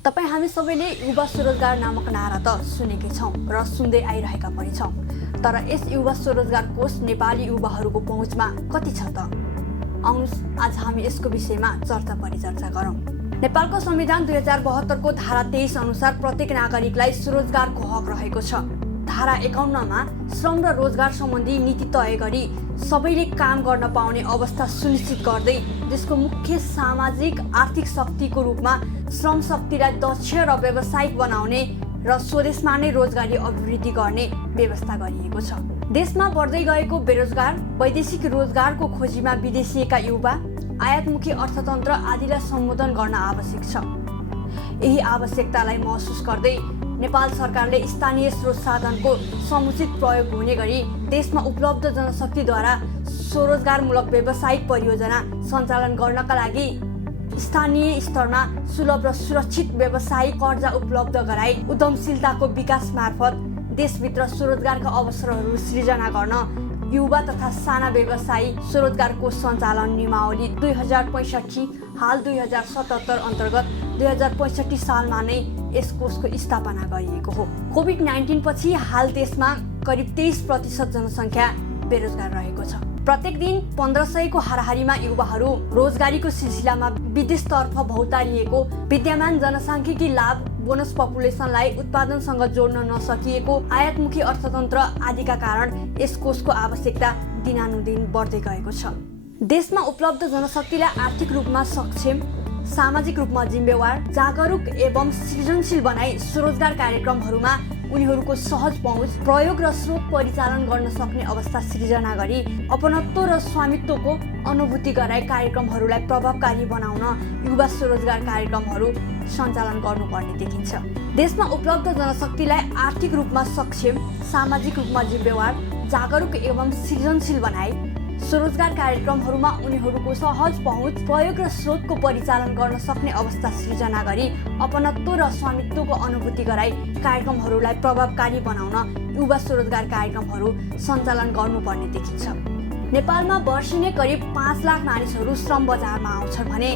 तपाईँ हामी सबैले युवा स्वरोजगार नामक नारा त सुनेकै छौँ र सुन्दै आइरहेका पनि छौँ। तर यस युवा स्वरोजगार कोष नेपाली युवाहरूको पहुँचमा कति छ त? आउनुहोस् आज हामी यसको विषयमा परिचर्चा गरौँ। नेपालको संविधान 2072 को धारा 23 अनुसार प्रत्येक नागरिकलाई स्वरोजगारको हक रहेको छ। धारा 51 मा श्रम र रोजगार सम्बन्धी नीति तय गरी सबैले काम गर्न पाउने अवस्था सुनिश्चित गर्दै देशको मुख्य सामाजिक आर्थिक शक्तिको रूपमा श्रम शक्तिलाई दक्ष र व्यावसायिक बनाउने र स्वदेशमा नै रोजगारी अभिवृद्धि गर्ने व्यवस्था गरिएको छ। देशमा बढ्दै गएको बेरोजगार, वैदेशिक रोजगारको खोजीमा विदेशिएका युवा, आयातमुखी अर्थतन्त्र आदिलाई सम्बोधन गर्न आवश्यक छ। यही आवश्यकतालाई महसुस गर्दै नेपाल सरकारले स्थानीय स्रोत साधनको समुचित प्रयोग हुने गरी देशमा उपलब्ध जनशक्तिद्वारा स्वरोजगारमूलक व्यावसायिक परियोजना सञ्चालन गर्नका लागि स्थानीय स्तरमा सुलभ र सुरक्षित व्यावसायिक कर्जा उपलब्ध गराई उद्यमशीलताको विकास मार्फत देशभित्र स्वरोजगारका अवसरहरू सृजना गर्न युवा तथा साना व्यवसायी स्वरोजगार कोष सञ्चालन नियमावली 2065 हाल 2077 अन्तर्गत 2065 सालमा नै यस कोषको स्थापना गरिएको हो। कोभिड-19 पछि हाल देशमा करिब 23% जनसङ्ख्या बेरोजगार रहेको छ। प्रत्येक दिन 1500 को हाराहारीमा युवाहरू रोजगारीको सिलसिलामा विदेशतर्फ भौतारिएको, विद्यमान जनसाङ्ख्यिकी लाभ, बोनस पपुलेसनलाई उत्पादनसँग जोड्न नसकिएको, आयातमुखी अर्थतन्त्र आदिका कारण यस कोषको आवश्यकता दिनानुदिन बढ्दै गएको छ। देशमा उपलब्ध जनशक्तिलाई आर्थिक रूपमा सक्षम, सामाजिक रूपमा जिम्मेवार, जागरुक एवं सृजनशील बनाई स्वरोजगार कार्यक्रमहरूमा उनीहरूको सहज पहुँच, प्रयोग र स्रोत परिचालन गर्न सक्ने अवस्था सृजना गरी अपनत्व र स्वामित्वको अनुभूति गराई कार्यक्रमहरूलाई प्रभावकारी बनाउन युवा स्वरोजगार कार्यक्रमहरू सञ्चालन गर्नुपर्ने देखिन्छ। देशमा उपलब्ध जनशक्तिलाई आर्थिक रूपमा सक्षम, सामाजिक रूपमा जिम्मेवार, जागरुक एवं सृजनशील बनाई स्वरोजगार कार्यक्रमहरूमा उनीहरूको सहज पहुँच, प्रयोग र स्रोतको परिचालन गर्न सक्ने अवस्था सृजना गरी अपनत्व र स्वामित्वको अनुभूति गराई कार्यक्रमहरूलाई प्रभावकारी बनाउन युवा स्वरोजगार कार्यक्रमहरू सञ्चालन गर्नुपर्ने देखिन्छ। नेपालमा वर्षिनै करिब 5 लाख मानिसहरू श्रम बजारमा आउँछन् भने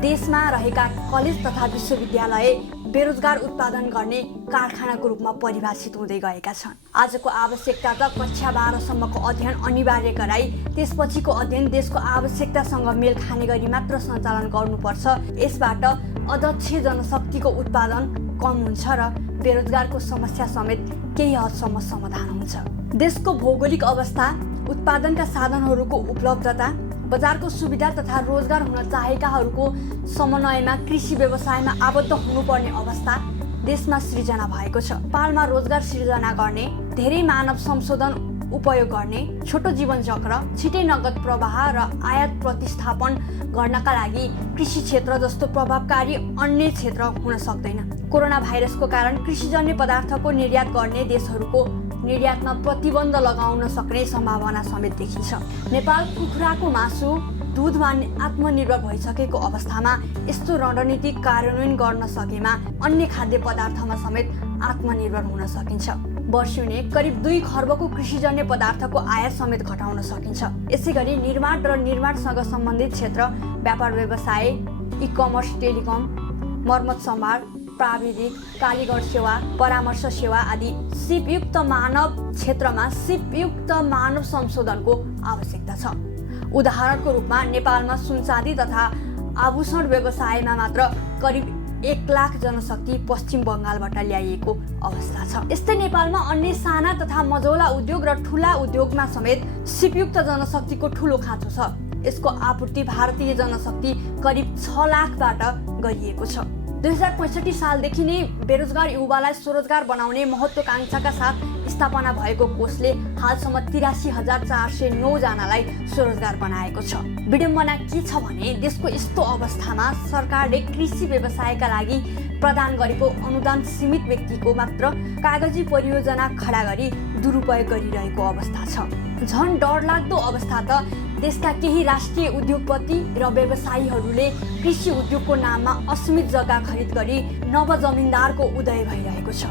देशमा रहेका कलेज तथा विश्वविद्यालय बेरोजगार उत्पादन गर्ने कारखानाको रूपमा परिभाषित हुँदै गएका छन्। आजको आवश्यकता त कक्षा 12 सम्मको अध्ययन अनिवार्य गराई त्यसपछिको अध्ययन देशको आवश्यकतासँग मेल खाने गरी मात्र सञ्चालन गर्नुपर्छ। यसबाट अदक्ष जनशक्तिको उत्पादन कम हुन्छ र बेरोजगारको समस्या समेत केही हदसम्म समाधान हुन्छ। देशको भौगोलिक अवस्था, उत्पादनका साधनहरूको उपलब्धता, बजारको सुविधा तथा रोजगार हुन चाहेकाहरूको समन्वयमा कृषि व्यवसायमा आबद्ध हुनुपर्ने अवस्था देशमा सृजना भएको छ। नेपालमा रोजगार सृजना गर्ने, धेरै मानव संशोधन उपयोग गर्ने, छोटो जीवन चक्र, छिटै नगद प्रवाह र आयात प्रतिस्थापन गर्नका लागि कृषि क्षेत्र जस्तो प्रभावकारी अन्य क्षेत्र हुन सक्दैन। कोरोना भाइरसको कारण कृषिजन्य पदार्थको निर्यात गर्ने देशहरूको निर्यातमा प्रतिबन्ध लगाउन सक्ने सम्भावना समेत देखिन्छ। नेपाल कुखुराको मासु, दुधमा आत्मनिर्भर भइसकेको अवस्थामा यस्तो रणनीति कार्यान्वयन गर्न सकेमा अन्य खाद्य पदार्थमा समेत आत्मनिर्भर हुन सकिन्छ। वर्षिनै करिब 2 खर्बको कृषिजन्य पदार्थको आयात समेत घटाउन सकिन्छ। यसैगरी निर्माण र निर्माणसँग सम्बन्धित क्षेत्र, व्यापार व्यवसाय, ई-कमर्स, टेलिकम, मर्मत सम्भार, प्राविधिक, कालीगढ सेवा, परामर्श सेवा आदि सिपयुक्त मानव क्षेत्रमा सिपयुक्त मानव संशोधनको आवश्यकता छ। उदाहरणको रूपमा नेपालमा सुनचाँदी तथा आभूषण व्यवसायमा मात्र करिब 1 लाख जनशक्ति पश्चिम बङ्गालबाट ल्याइएको अवस्था छ। यस्तै नेपालमा अन्य साना तथा मझौला उद्योग र ठुला उद्योगमा समेत सिपयुक्त जनशक्तिको ठुलो खाँचो छ। यसको आपूर्ति भारतीय जनशक्ति करिब 6 लाखबाट गरिएको छ। 2065 सालदेखि नै बेरोजगार युवालाई स्वरोजगार बनाउने महत्त्वाकांक्षाका साथ स्थापना भएको कोषले हालसम्म 83,409 जनालाई स्वरोजगार बनाएको छ। विडम्बना के छ भने देशको यस्तो अवस्थामा सरकारले कृषि व्यवसायका लागि प्रदान गरेको अनुदान सीमित व्यक्तिको मात्र कागजी परियोजना खडा गरी दुरुपयोग गरिरहेको अवस्था छ। झन् डरलाग्दो अवस्था त देशका केही राष्ट्रिय उद्योगपति र व्यवसायीहरूले कृषि उद्योगको नाममा असीमित जग्गा खरिद गरी नव जमिनदारको उदय भइरहेको छ।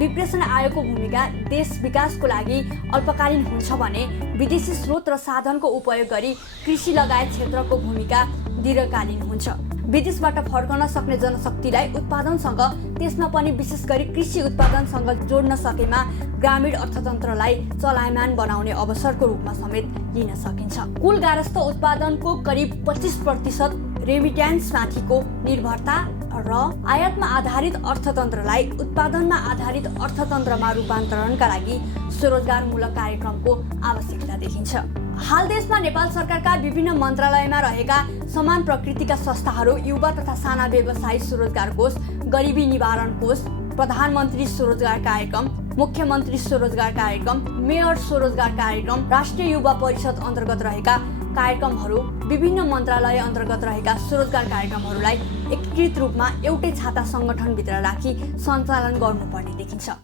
डिप्रेसन आयोगको भूमिका देश विकासको लागि अल्पकालीन हुन्छ भने विदेशी स्रोत र साधनको उपयोग गरी कृषि लगायत क्षेत्रको भूमिका दीर्घकालीन हुन्छ। विदेशबाट फर्कन सक्ने जनशक्तिलाई उत्पादनसँग, त्यसमा पनि विशेष गरी कृषि उत्पादनसँग जोड्न सकेमा ग्रामीण अर्थतन्त्रलाई चलायमान बनाउने अवसरको रूपमा समेत लिन सकिन्छ। कुल गारस्थ उत्पादनको करिब 25% रेमिट्यान्समाथिको निर्भरता र आयातमा आधारित अर्थतन्त्रलाई उत्पादनमा आधारित अर्थतन्त्रमा रूपान्तरणका लागि स्वरोजगारमूलक कार्यक्रमको आवश्यकता देखिन्छ। हाल देशमा नेपाल सरकारका विभिन्न मन्त्रालयमा रहेका समान प्रकृतिका संस्थाहरू युवा तथा साना व्यवसायी स्वरोजगार कोष, गरिबी निवारण कोष, प्रधानमन्त्री स्वरोजगार कार्यक्रम, मुख्यमन्त्री स्वरोजगार कार्यक्रम, मेयर स्वरोजगार कार्यक्रम, राष्ट्रिय युवा परिषद अन्तर्गत रहेका कार्यक्रमहरू, विभिन्न मन्त्रालय अन्तर्गत रहेका स्वरोजगार कार्यक्रमहरूलाई एकीकृत रूपमा एउटै छाता सङ्गठनभित्र राखी सञ्चालन गर्नुपर्ने देखिन्छ।